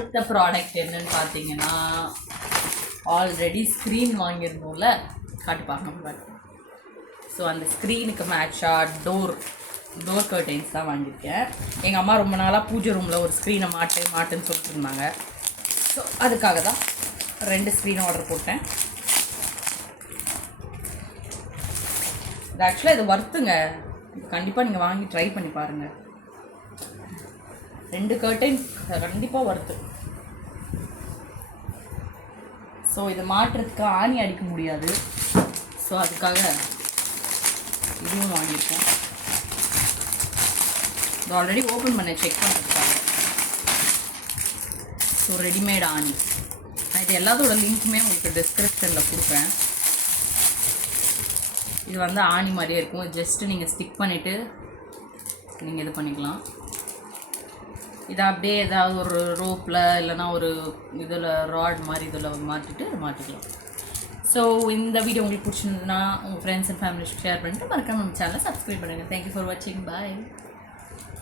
அடுத்த ப்ராடக்ட் என்னன்னு பார்த்தீங்கன்னா ஆல்ரெடி ஸ்க்ரீன் வாங்கியிருந்தோம்ல காட்டு பார்க்கணும். ஸோ அந்த ஸ்க்ரீனுக்கு மேட்சாக டோர் கர்டைன்ஸ் தான் வாங்கியிருக்கேன். எங்கள் அம்மா ரொம்ப நாளாக பூஜை ரூமில் ஒரு ஸ்க்ரீனை மாட்டுன்னு சொல்லிட்டு இருந்தாங்க. ஸோ அதுக்காக தான் 2 ஸ்க்ரீன் ஆர்டர் போட்டேன். இது ஆக்சுவலாக இது வர்த்துங்க, கண்டிப்பாக நீங்கள் வாங்கி ட்ரை பண்ணி பாருங்கள். 2 கர்டைன் கண்டிப்பாக வர்த்து. ஸோ இது மாட்டுறதுக்கு ஆணி அடிக்க முடியாது. ஸோ அதுக்காக இதுவும் வாங்கியிருக்கேன். இது ஆல்ரெடி ஓப்பன் பண்ண செக் பண்ணுறதுக்காக. ஸோ ரெடிமேட் ஆணி. நான் இது எல்லாத்தோட லிங்க்குமே உங்களுக்கு டிஸ்கிரிப்ஷனில் கொடுப்பேன். இது வந்து ஆணி மாதிரியே இருக்கும். ஜஸ்ட்டு நீங்கள் ஸ்டிக் பண்ணிவிட்டு நீங்கள் இது பண்ணிக்கலாம். இதை அப்படியே ஏதாவது ஒரு ரோப்பில் இல்லைனா ஒரு இதில் ராட் மாதிரி இதில் மாட்டிக்கலாம். ஸோ இந்த வீடியோ உங்களுக்கு பிடிச்சிருந்ததுன்னா உங்கள் ஃப்ரெண்ட்ஸ் அண்ட் ஃபேமிலிஸ்க்கு ஷேர் பண்ணிட்டு மறக்காம நம்ம சேனலை சப்ஸ்கிரைப் பண்ணுங்கள். தேங்க்யூ ஃபார் வாட்சிங். பாய்.